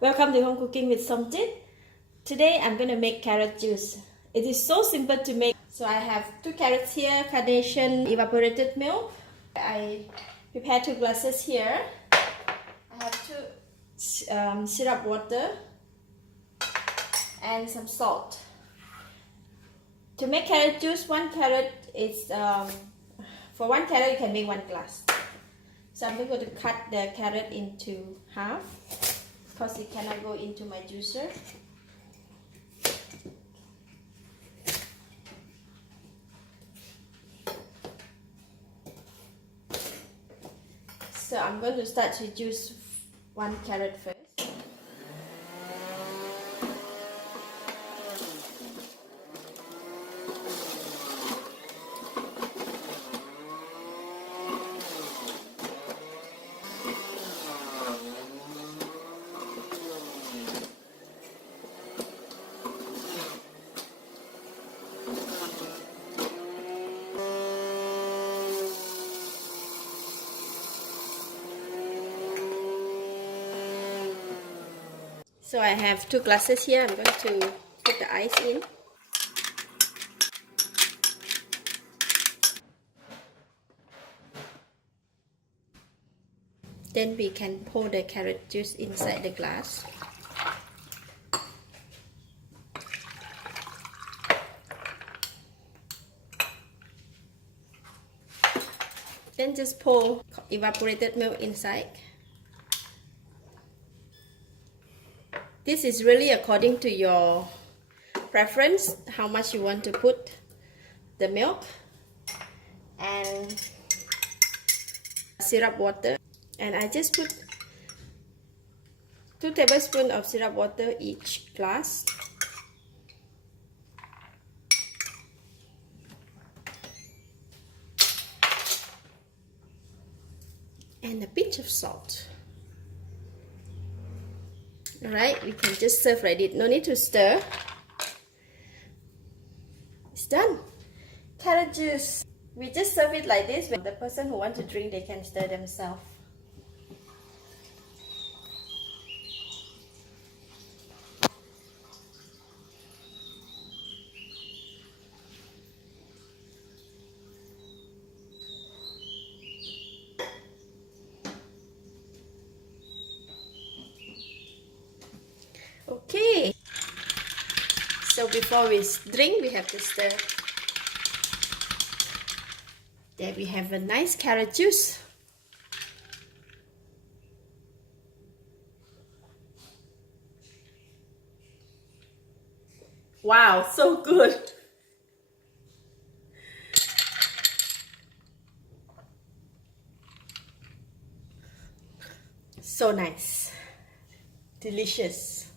welcome to Home Cooking with Somjit. Today I'm going to make carrot juice. It is so simple to make. So I have 2 carrots here, carnation evaporated milk. I prepare 2 glasses here. I have 2 syrup water and some salt. To make carrot juice, 1 carrot is, for 1 carrot you can make 1 glass. So I'm going to cut the carrot into half because it cannot go into my juicer. So I'm going to start to juice 1 carrot first. So I have 2 glasses here. I'm going to put the ice in. Then we can pour the carrot juice inside the glass. Then just pour evaporated milk inside. This is really according to your preference, how much you want to put the milk, and syrup water. And I just put 2 tablespoons of syrup water each glass. And a pinch of salt. Alright, we can just serve ready. No need to stir. It's done. Carrot juice. We just serve it like this. When the person who wants to drink, they can stir themselves. Okay, so before we drink, we have to stir. There we have a nice carrot juice. Wow, so good. So nice. Delicious.